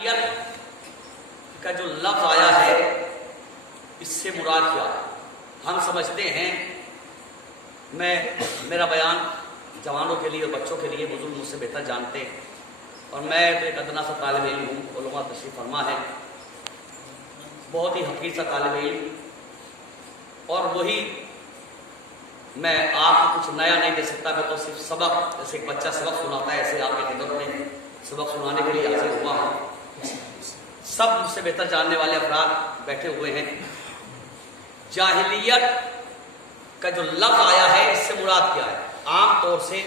کا جو لفظ آیا ہے اس سے مراد کیا؟ ہم سمجھتے ہیں، میرا بیان جوانوں کے لیے اور بچوں کے لیے بزرگ مجھ سے بہتر جانتے ہیں، اور میں تو ایک ادنا سا طالب علم ہوں، علماء تشریف فرما ہے، بہت ہی حقیر سا طالب علم، اور وہی میں آپ کو کچھ نیا نہیں دے سکتا، میں تو صرف سبق، جیسے ایک بچہ سبق سناتا ہے ایسے آپ کے خدمت میں سبق سنانے کے لیے حاضر ہوا ہوں۔ سب مجھ سے بہتر جاننے والے افراد بیٹھے ہوئے ہیں۔ جاہلیت کا جو لفظ آیا ہے اس سے مراد کیا ہے؟ عام طور سے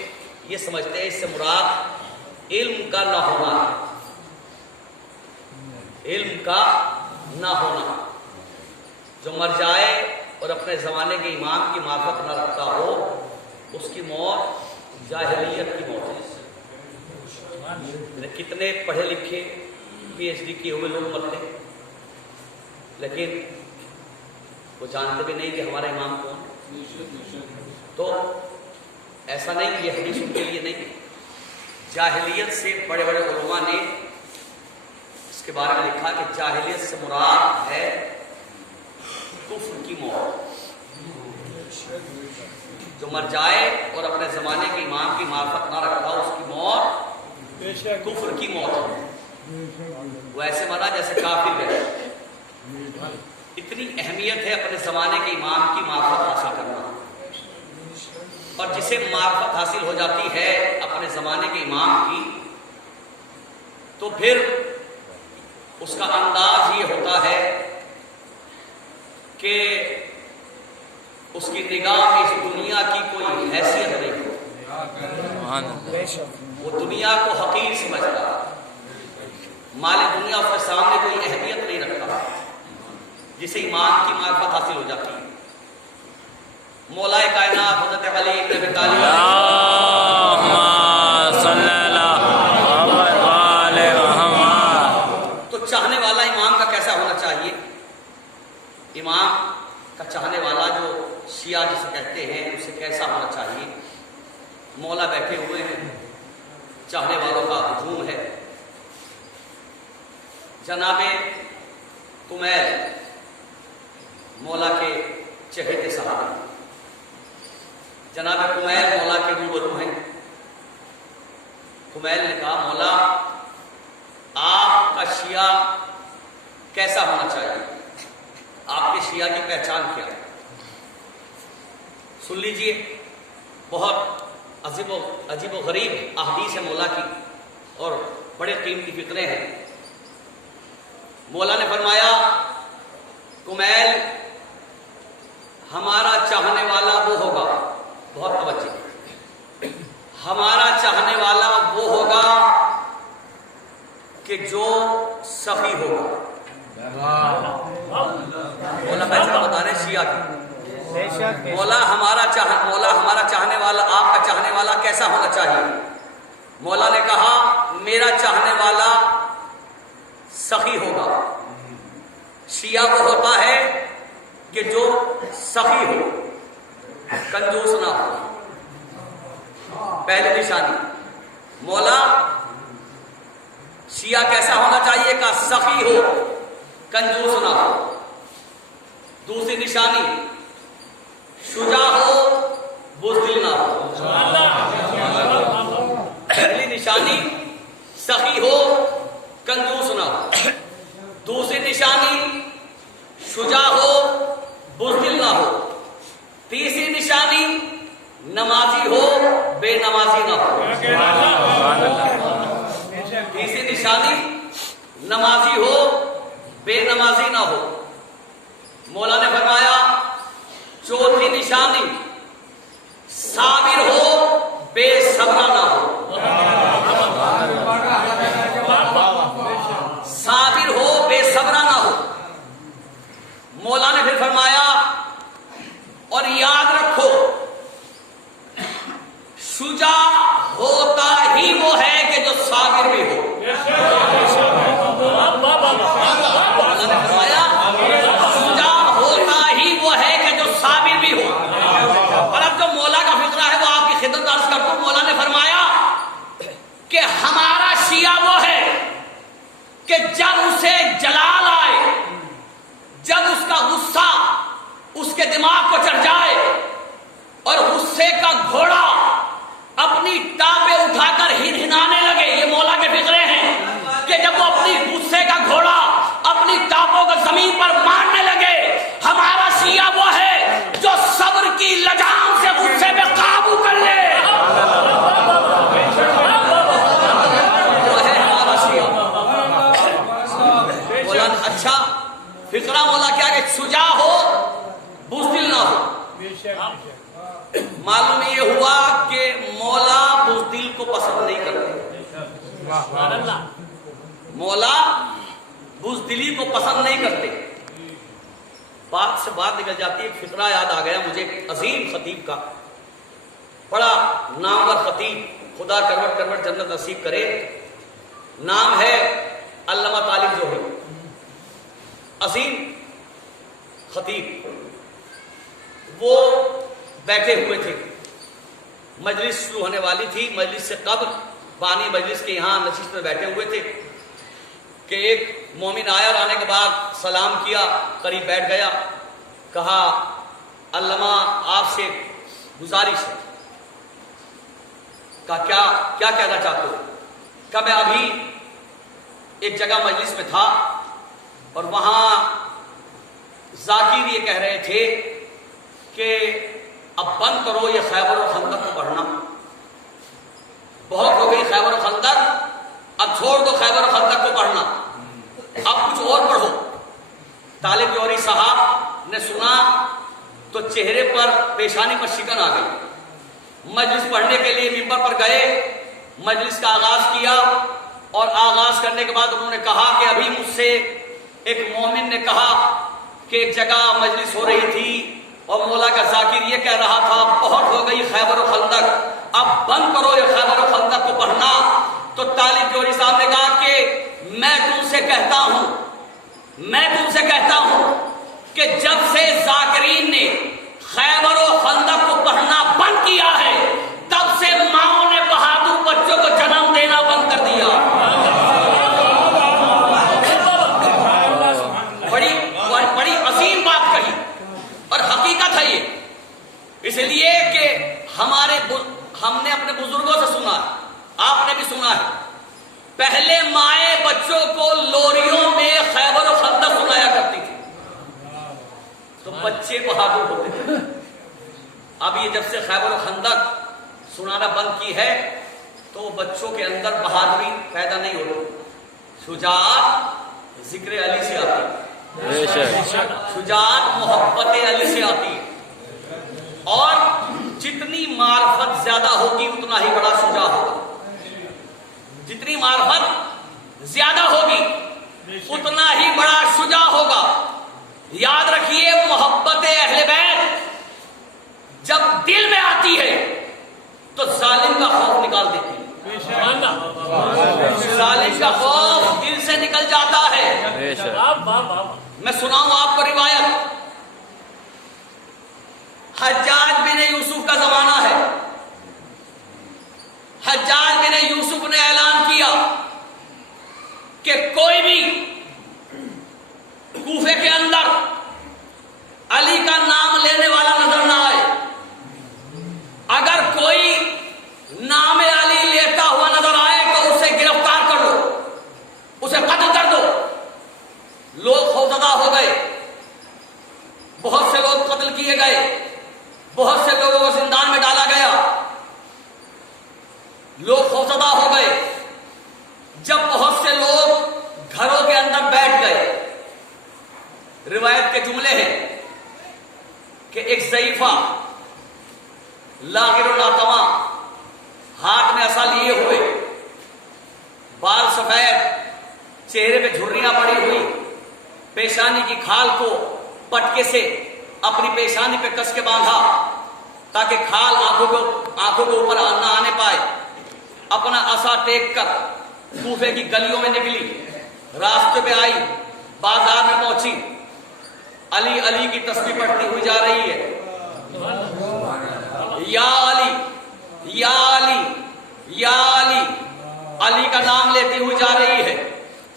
یہ سمجھتے ہیں اس سے مراد علم کا نہ ہونا ہے، علم کا نہ ہونا۔ جو مر جائے اور اپنے زمانے کے امام کی معرفت نہ رکھتا ہو، اس کی موت جاہلیت کی موت ہے۔ کتنے پڑھے لکھے پی ایچ ڈی کیے ہوئے لوگ مرتے ہیں، لیکن وہ جانتے بھی نہیں کہ ہمارا امام کون ہے۔ تو ایسا نہیں کہ یہ حدیث ان کے لیے نہیں، جاہلیت سے بڑے بڑے علماء نے اس کے بارے میں لکھا کہ جاہلیت سے مراد ہے کفر کی موت۔ جو مر جائے اور اپنے زمانے کے امام کی معرفت نہ رکھتا اس کی موت کفر کی موت ہے، وہ ایسے مرا جیسے کافر گئے۔ اتنی اہمیت ہے اپنے زمانے کے امام کی معرفت حاصل کرنا، اور جسے معرفت حاصل ہو جاتی ہے اپنے زمانے کے امام کی، تو پھر اس کا انداز یہ ہوتا ہے کہ اس کی نگاہ میں اس دنیا کی کوئی حیثیت نہیں ہوتی، وہ دنیا کو حقیر سمجھتا، مال دنیا اس کے سامنے کوئی اہمیت نہیں رکھتا، جسے ایمان کی معرفت حاصل ہو جاتی ہے۔ مولا کائنات حضرت علی بن ابی طالب تو چاہنے والا امام کا کیسا ہونا چاہیے؟ امام کا چاہنے والا جو شیعہ جسے کہتے ہیں اسے کیسا ہونا چاہیے؟ مولا بیٹھے ہوئے ہیں، چاہنے والوں کا ہجوم ہے۔ جناب کمیل مولا کے چہیتے صحابی، جناب کمیل مولا کے روبرو ہیں۔ کمیل نے کہا مولا آپ کا شیعہ کیسا ہونا چاہیے؟ آپ کے شیعہ کی پہچان کیا ہے؟ سن لیجئے، بہت عجیب و غریب احادیث ہے مولا کی، اور بڑے قیمتی فکرے ہیں۔ مولا نے فرمایا کمیل ہمارا چاہنے والا وہ ہوگا، بہت توجہ، ہمارا چاہنے والا وہ ہوگا کہ جو سخی ہوگا۔ مولا پہچان بتا رہے شیعہ کی، مولا ہمارا چاہنے والا، آپ کا چاہنے والا کیسا ہونا چاہیے؟ مولا نے کہا میرا چاہنے والا سخی ہوگا۔ شیعہ وہ ہوتا ہے کہ جو سخی ہو، کنجوس نہ ہو۔ پہلی نشانی، مولا شیعہ کیسا ہونا چاہیے؟ کہ سخی ہو، کنجوس نہ ہو۔ دوسری نشانی، شجاع ہو، بزدل نہ ہو۔ پہلی نشانی سخی ہو، کنجوس نہ ہو۔ دوسری نشانی شجاع ہو، بزدل نہ ہو۔ تیسری نشانی نمازی ہو، بے نمازی نہ ہو۔ تیسری نشانی نمازی ہو، بے نمازی نہ ہو۔ مولا نے فرمایا چوتھی نشانی صابر ہو، بے صبر نہ ہو۔ صابر ہو، بے صبر نہ ہو۔ مولا نے پھر فرمایا اور یاد رکھو شجاع ہوتا ہی وہ ہے کہ جو صابر بھی ہو۔ مولا نے فرمایا شجاع ہوتا ہی وہ ہے کہ جو صابر بھی ہو۔ اور اب جو مولا کا فکرہ ہے وہ آپ کی خدمت عرض کرتا ہوں۔ مولا نے فرمایا جب اسے جلال آئے، جب اس کا غصہ اس کے دماغ کو چڑھ جائے اور غصے کا گھوڑا اپنی ٹانپیں اٹھا کر ہنہنانے لگے، یہ مولا کے فقرے ہیں کہ جب وہ اپنی غصے کا گھوڑا اپنی ٹانپوں کو زمین پر مارنے لگے، ہمارا شیعہ وہ ہے جو صبر کی لجام سے غصے پہ قابو کر لے۔ اچھا فقرہ مولا کیا کہ شجاع ہو بزدل نہ ہو۔ معلوم یہ ہوا کہ مولا بزدل کو پسند نہیں کرتے، مولا بزدلی کو پسند نہیں کرتے۔ بات سے بات نکل جاتی ہے، ایک فقرہ یاد آ گیا مجھے ایک عظیم خطیب کا، بڑا نامور خطیب، خدا کروٹ کروٹ جنت نصیب کرے، نام ہے علامہ طالب جوہری، عظیم خطیب۔ وہ بیٹھے ہوئے تھے، مجلس شروع ہونے والی تھی، مجلس سے قبل بانی مجلس کے یہاں نشست میں بیٹھے ہوئے تھے کہ ایک مومن آیا اور آنے کے بعد سلام کیا، قریب بیٹھ گیا، کہا علامہ آپ سے گزارش ہے۔ کہا کیا کہنا چاہتے ہو؟ کہا میں ابھی ایک جگہ مجلس میں تھا اور وہاں ذاکر یہ کہہ رہے تھے کہ اب بند کرو یہ خیبر و خندق کو پڑھنا، بہت ہو گئی خیبر و خندق، اب چھوڑ دو خیبر و خندق کو پڑھنا، اب کچھ اور پڑھو۔ طالب جوہری صاحب نے سنا تو چہرے پر پیشانی پر شکن آ گئی، مجلس پڑھنے کے لیے ممبر پر گئے، مجلس کا آغاز کیا اور آغاز کرنے کے بعد انہوں نے کہا کہ ابھی مجھ سے ایک مومن نے کہا کہ ایک جگہ مجلس ہو رہی تھی اور مولا کا ذاکر یہ کہہ رہا تھا بہت ہو گئی خیبر و خندق، اب بند کرو یہ خیبر و خندق کو پڑھنا۔ تو طالب جوہری صاحب نے کہا کہ میں تم سے کہتا ہوں کہ جب سے ذاکرین نے خیبر و خندق کو پڑھنا بند کیا ہے تب سے ماؤں نے بہادر بچوں کو جنم دینا بند کر دیا۔ بڑی عظیم بات کہی اور حقیقت ہے یہ، اس لیے کہ ہم نے اپنے بزرگوں سے سنا ہے، آپ نے بھی سنا ہے، پہلے مائیں بچوں کو لوریوں میں خیبر و خندق سنایا کرتی تھی تو بچے بہادر ہوتے تھے۔ اب یہ جب سے خیبر و خندق سنانا بند کی ہے تو بچوں کے اندر بہادری پیدا نہیں ہوتی، شجاعت ذکر علی سے آتی ہے، شجاعت محبت علی سے آتی ہے، اور جتنی معرفت زیادہ ہوگی اتنا ہی بڑا شجاع ہوگا، جتنی معرفت زیادہ ہوگی اتنا ہی بڑا شجاع ہوگا۔ یاد رکھیے محبت اہل بیت جب دل میں آتی ہے تو ظالم کا خوف نکال دیتی ہے، ظالم کا خوف دل سے نکل جاتا ہے۔ میں سناؤں آپ کو روایت، حجاج بن یوسف کا زمانہ ہے، حجاج بن یوسف نے اعلان کیا کہ کوئی بھی کوفے کے اندر علی کا نام لینے والا نظر نہ آئے، اگر کوئی نام علی لیتا ہوا نظر آئے تو اسے گرفتار کر لو، اسے قتل کر دو۔ لوگ خوفزدہ ہو گئے، بہت سے لوگ قتل کیے گئے، بہت سے لوگوں کو زندان میں ڈالا گیا، لوگ خوفزدہ ہو گئے۔ جب بہت سے لوگ گھروں کے اندر بیٹھ گئے، روایت کے جملے ہیں کہ ایک ضعیفہ لاغر و ناتواں، ہاتھ میں عصا لیے ہوئے، بال سفید، چہرے پہ جھریاں پڑی ہوئی، پیشانی کی کھال کو پٹکے سے اپنی پیشانی پہ کس کے باندھا تاکہ کھال آنکھوں کے اوپر نہ آنے پائے، اپنا عصا ٹیک کر کوفے کی گلیوں میں نکلی، راستے پہ آئی، بازار میں پہنچی، علی علی کی تسبیح پڑھتی ہوئی جا رہی ہے، یا علی یا علی یا علی، علی کا نام لیتی ہوئی جا رہی ہے۔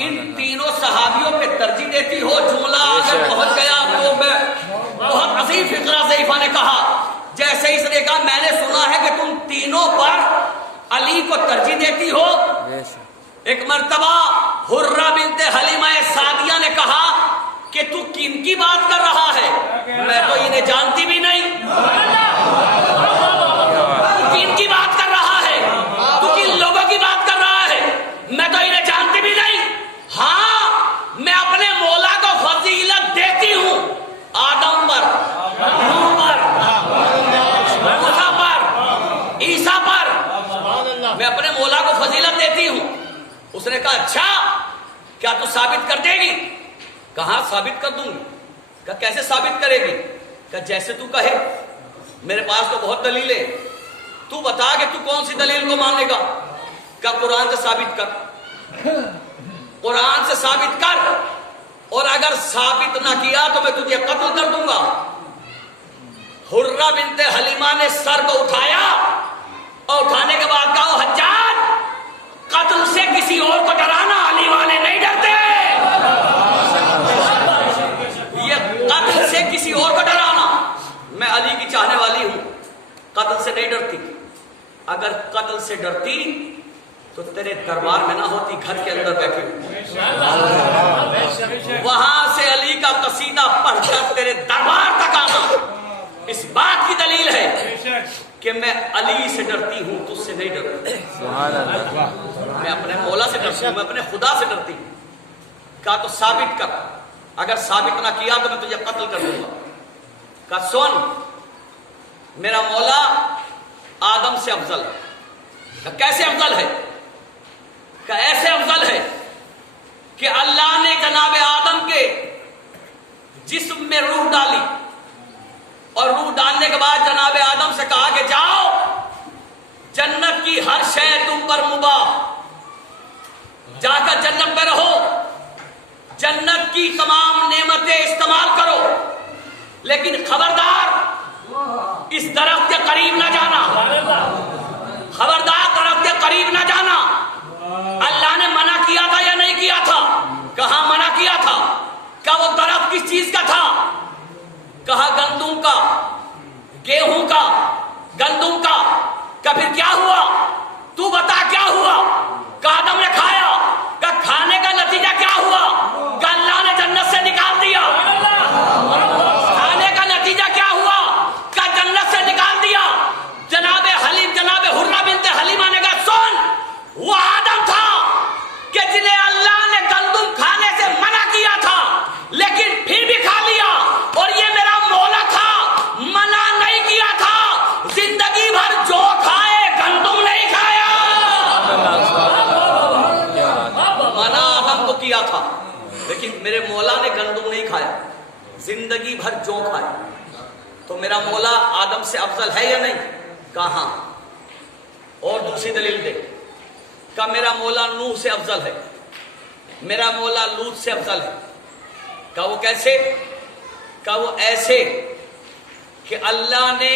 ان تینوں صحابیوں پہ ترجیح دیتی ہو. جملہ اگر پہنچ گیا تو میں بہت عظیم فقرہ ضعیفہ نے کہا، جیسے اس نے کہا میں نے سنا ہے کہ تم تینوں پر علی کو ترجیح دیتی ہو. ایک مرتبہ حرہ بنت حلیمہ سعدیہ نے کہا کہ تو کن کی بات کر رہا ہے؟ میں تو انہیں جانتی بھی نہیں. کن کی بات کر رہا ہے؟ تو کن لوگوں کی بات کر رہا ہے؟ میں تو انہیں جانتی بھی نہیں. ہاں میں اپنے مولا کو فضیلت دیتی ہوں آدم پر، نوح پر، موسیٰ پر، عیسیٰ پر. میں اپنے مولا کو فضیلت دیتی ہوں. اس نے کہا اچھا کیا تو ثابت کر دے گی؟ کہاں ثابت کر دوں گی. کہا کیسے ثابت کرے گی؟ کہا جیسے تو کہے. میرے پاس تو بہت دلیلیں، تو بتا کہ تو کون سی دلیل کو مانے گا. کہا قرآن سے ثابت کر، قرآن سے ثابت کر، اور اگر ثابت نہ کیا تو میں تجھے قتل کر دوں گا. حرہ بنت حلیمہ نے سر کو اٹھایا اور اٹھانے کے بعد کہا حجاج قتل سے کسی اور کو ڈرانا، علی والے نہیں ڈرتے. یہ قتل سے کسی اور کو ڈرانا، میں علی کی چاہنے والی ہوں، قتل سے نہیں ڈرتی. اگر قتل سے ڈرتی تو تیرے دربار میں نہ ہوتی، گھر کے اندر بیٹھی. وہاں سے علی کا قصیدہ پڑھ کر تیرے دربار تک آنا اس بات کی دلیل ہے کہ میں علی سے ڈرتی ہوں، تجھ سے نہیں ڈرتی. میں اپنے مولا سے ڈرتی ہوں، میں اپنے خدا سے ڈرتی ہوں. کہا تو ثابت کر، اگر ثابت نہ کیا تو میں تجھے قتل کر دوں گا. کہا سن میرا مولا آدم سے افضل ہے. کہا کیسے افضل ہے؟ کہا ایسے افضل ہے کہ اللہ نے جناب آدم کے جسم میں روح ڈالی، اور روح ڈالنے کے بعد جناب آدم سے کہا کہ جاؤ جنت کی ہر شے تم پر مباح، جا کر جنت میں رہو، جنت کی تمام نعمتیں استعمال کرو، لیکن خبردار اس درخت کے قریب نہ جانا، خبردار درخت کے قریب نہ جانا. اللہ نے منع کیا تھا یا نہیں کیا تھا؟ کہاں منع کیا تھا؟ کہ وہ درخت کس چیز کا تھا؟ کہا گندم کا، گیہوں کا، گندم کا. کہ پھر کیا ہوا؟ تو بتا کیا ہوا؟ کہ آدم نے کھایا. کہ کھانے کا نتیجہ کیا ہوا؟ کہ اللہ نے جنت سے نکال دیا. کھانے کا نتیجہ کیا ہوا؟ کہ جنت سے نکال دیا. جناب حرہ بنت حلیمہ نے کہا سن وہ آدم تھا کہ جنہیں اللہ نے گندم کھانے سے منع کیا تھا لیکن پھر بھی کھا لیا، اور یہ میرا مولا تھا منع نہیں کیا تھا، زندگی بھر جو کھائے گندم نہیں کھایا. منع آدم کو کیا تھا لیکن میرے مولا نے گندم نہیں کھایا، زندگی بھر جو کھائے. تو میرا مولا آدم سے افضل ہے یا نہیں؟ کہاں؟ اور دوسری دلیل دے. کہ میرا مولا نوح سے افضل ہے، میرا مولا لوط سے افضل ہے. کہ وہ کیسے؟ کہ وہ ایسے کہ اللہ نے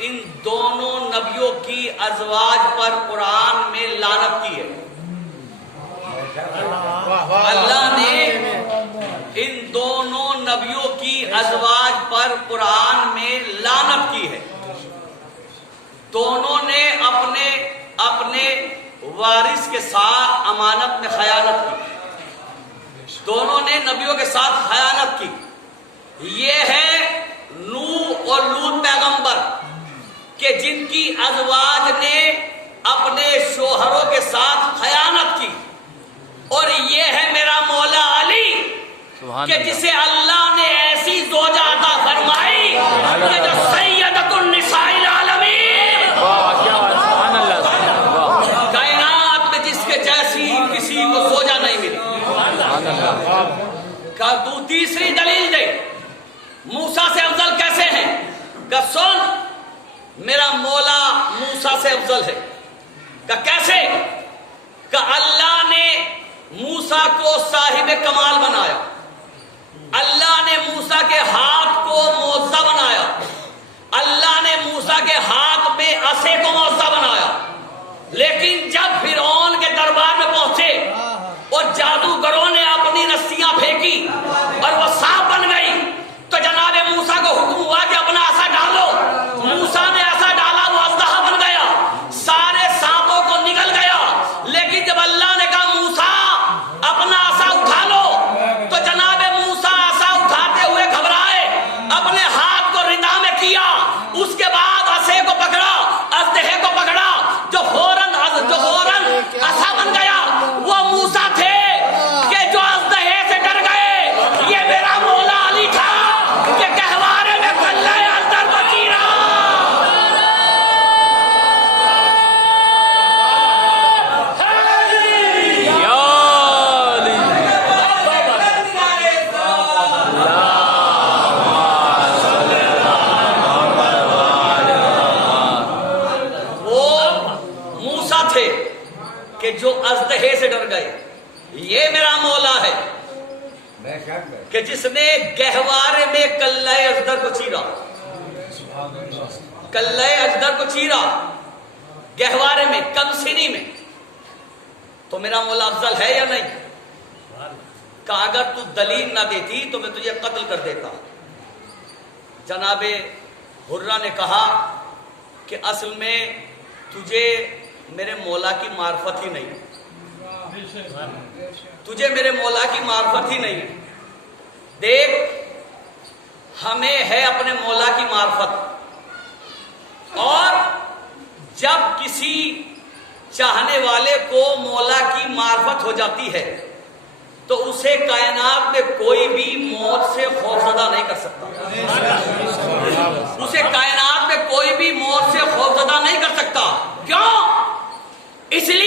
ان دونوں نبیوں کی ازواج پر قرآن میں لعنت کی ہے. اللہ نے ان دونوں نبیوں کی ازواج پر قرآن میں لعنت کی ہے. دونوں نے اپنے وارث کے ساتھ امانت میں خیانت کی، دونوں نے نبیوں کے ساتھ خیانت کی. یہ ہے نوح اور لوط پیغمبر کہ جن کی ازواج نے اپنے شوہروں کے ساتھ خیانت کی. اور یہ ہے میرا مولا علی کہ جسے اللہ نے ایسی زوجہ عطا فرمائی کہ جو سیدۃ النساء العالمین، کائنات میں جس کے جیسی کسی کو زوجہ نہیں ملی. کہ تیسری دلیل دے موسیٰ سے افضل کیسے ہیں؟ کہ سن میرا مولا موسیٰ سے افضل ہے. کہ کیسے؟ کہ اللہ نے موسیٰ کو صاحب کمال بنایا، اللہ نے موسیٰ کے ہاتھ کو معجزہ بنایا، اللہ نے موسیٰ کے ہاتھ میں عصے کو معجزہ بنایا. لیکن جب فرعون کے دربار میں پہنچے اور جادو کہ جس نے گہوارے میں کلہ اجدر کو چیرا، کلہ اجدر کو چیرا گہوارے میں، کمسنی میں، تو میرا مولا افضل ہے یا نہیں؟ کہ اگر تو دلیل نہ دیتی تو میں تجھے قتل کر دیتا۔ جناب حرہ نے کہا کہ اصل میں تجھے میرے مولا کی معرفت ہی نہیں، تجھے میرے مولا کی معرفت ہی نہیں۔ دیکھ، ہمیں ہے اپنے مولا کی معرفت، اور جب کسی چاہنے والے کو مولا کی معرفت ہو جاتی ہے تو اسے کائنات میں کوئی بھی موت سے خوفزدہ نہیں کر سکتا، اسے کائنات میں کوئی بھی موت سے خوفزدہ نہیں کر سکتا۔ کیوں؟ اس لیے